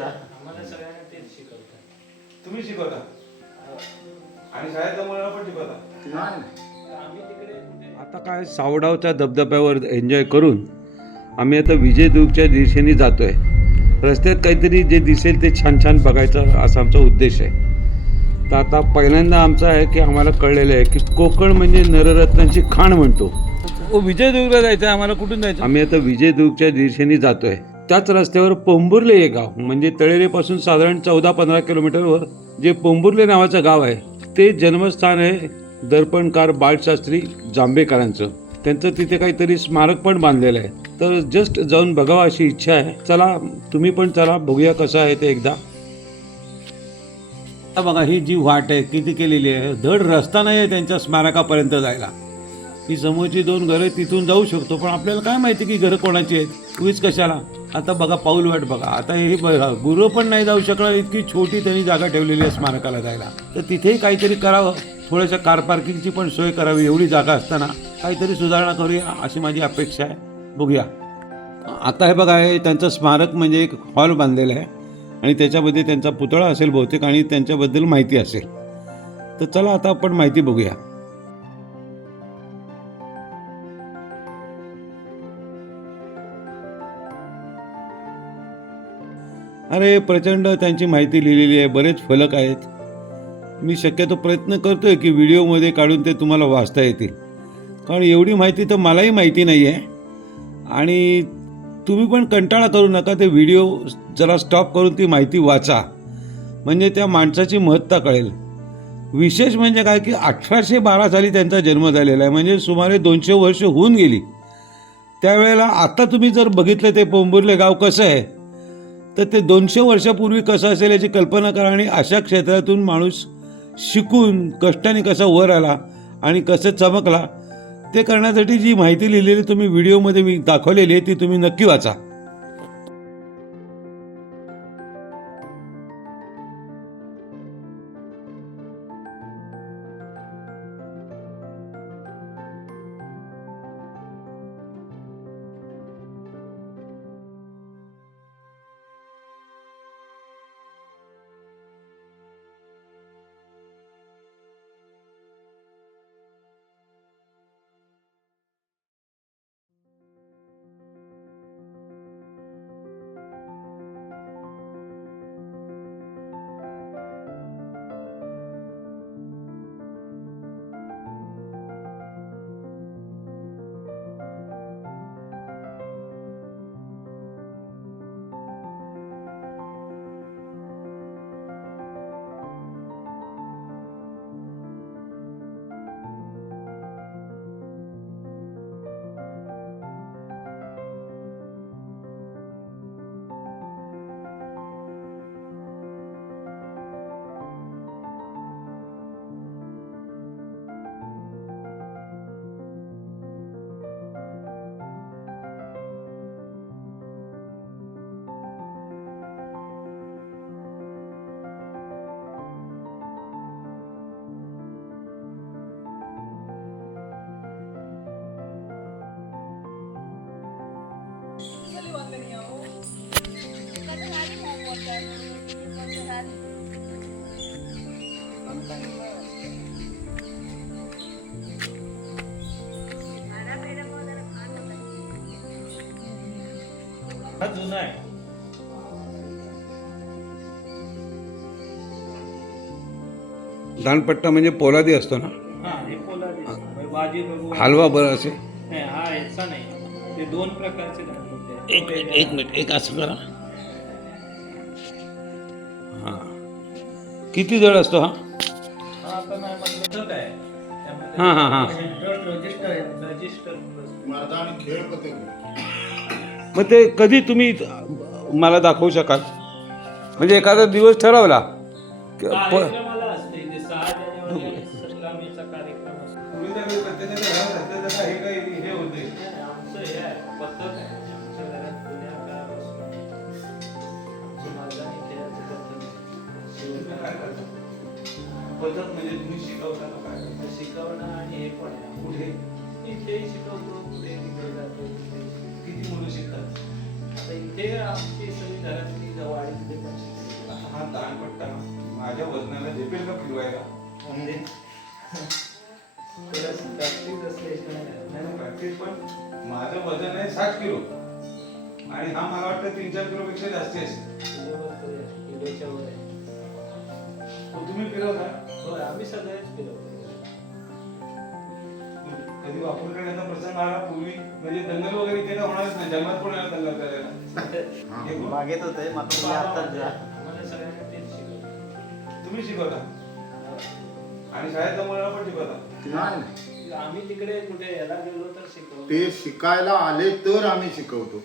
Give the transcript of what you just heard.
आम्हाला सगळ्यांना तेच शिकवतात. तुम्ही शिकवता आणि शाळेतल्या मुलांना पण शिकवता. आम्ही तिकडे आता काय सावडावच्या धबधब्यावर एन्जॉय करून आम्ही आता विजयदुर्गच्या दिशेने जातो आहे. रस्त्यात काहीतरी जे दिसेल ते छान छान बघायचं असा आमचा उद्देश आहे. तर आता पहिल्यांदा आमचा आहे की आम्हाला कळलेलं आहे की कोकण म्हणजे नररत्नांची खाण म्हणतो. विजयदुर्गला जायचं आहे आम्हाला. कुठून जायचं? आम्ही आता विजयदुर्गच्या दिशेने जातो आहे. त्याच रस्त्यावर पोंबुर्ले हे गाव म्हणजे तळेरेपासून साधारण 14-15 किलोमीटरवर जे पोंबुर्ले नावाचं गाव आहे ते जन्मस्थान आहे दर्पणकार बाळशास्त्री जांभेकरांचं. त्यांचं तिथे काहीतरी स्मारक पण बांधलेलं आहे. तर जस्ट जाऊन बघावं अशी इच्छा आहे. चला तुम्ही पण चला बघूया कसं आहे ते एकदा. बघा ही जी वाट आहे किती केलेली आहे. धड रस्ता नाही आहे त्यांच्या स्मारकापर्यंत जायला. ही समोरची 2 घरं तिथून जाऊ शकतो पण आपल्याला काय माहिती की घरं कोणाची आहेत. उगीच कशाला. आता बघा पाऊल वाट बघा. आता हे बघा गुरं पण नाही जाऊ शकणार इतकी छोटी त्यांनी जागा ठेवलेली आहे स्मारकाला जायला. तर तिथेही काहीतरी करावं. थोड्याशा कार पार्किंगची पण सोय करावी. एवढी जागा असताना काहीतरी सुधारणा करूया अशी माझी अपेक्षा आहे. बघूया. आता हे बघा हे त्यांचं स्मारक म्हणजे एक हॉल बांधलेला आहे आणि त्याच्यामध्ये त्यांचा पुतळा असेल बहुतेक आणि त्यांच्याबद्दल माहिती असेल. तर चला आता आपण माहिती बघूया. अरे प्रचंड त्यांची माहिती लिहिलेली आहे. बरेच फलक आहेत. मी शक्यतो प्रयत्न करतोय की व्हिडिओमध्ये काढून ते तुम्हाला वाचता येतील कारण एवढी माहिती तर मलाही माहिती नाही आहे. आणि तुम्ही पण कंटाळा करू नका. ते व्हिडिओ जरा स्टॉप करून ती माहिती वाचा म्हणजे त्या माणसाची महत्ता कळेल. विशेष म्हणजे काय की 1812 साली त्यांचा जन्म झालेला आहे म्हणजे सुमारे 200 वर्ष होऊन गेली. त्यावेळेला आता तुम्ही जर बघितलं ते पोंबुर्ले गाव कसं आहे तर ते 200 वर्षापूर्वी कसं असेल याची कल्पना करा. आणि अशा क्षेत्रातून माणूस शिकून कष्टाने कसा वर आला आणि कसं चमकला ते करण्यासाठी जी माहिती लिहिलेली तुम्ही व्हिडिओमध्ये मी दाखवलेली आहे ती तुम्ही नक्की वाचा. हा जुना आहे. दानपट्टा म्हणजे पोलादी असतो ना. हा हे पोलादी भाजी बघू. हलवा बरं असे. नाही हा याचा नाही. ते 2 प्रकारचे दानपट्टे आहेत. एक मिनिट एक असं करा. हां किती जड असतो हा? हा आता नाही म्हटलं तर काय हां हां हां. रजिस्टर खेळ पते मग ते कधी तुम्ही मला दाखवू शकाल म्हणजे एखादा दिवस ठरवला कार्यक्रमाला असते ते 6 जानेवारी सलामीचा कार्यक्रम असतो. आमचं हे आहे पद्धत आहे. आमच्या घरात जुन्या काळापासून आमचं मालगाणी खेळाचं पद्धत म्हणजे तुम्ही शिकवता का काय? शिकवणं आणि हे पण आहे. कुठे इथेही शिकवतो कुठे तिकडे जातो. किती मुलं शिकतात? आता इथे आमची सगळी घरातली जवळ म्हणजे थोडंसं practice असल्याशिवाय नाही. नाही प्रॅक्टिस पण माझं वजन आहे 60 किलो आणि हा मला वाटतं 3-4 किलो पेक्षा जास्ती असेल. किलोवर तर किलोच्या वर आहे. तो तुम्ही फिरवता होय, आम्ही सगळेच फिरवतो. कधी वापरून येण्याचा प्रसंग आला पूर्वी म्हणजे दंगल वगैरे इथे तर होणारच नाही. जन्मात कोण येणार दंगल करायला? हे कोण? मागेत होते मग तुम्ही आताच जा. आम्हाला सगळ्यांना तेच शिकवलं. तुम्ही शिकवता आणि शाळेतल्या मुलांना पण शिकवता. नाही आम्ही तिकडे कुठे याला गेलो तर शिकवतो. ते शिकायला आले तर आम्ही शिकवतो.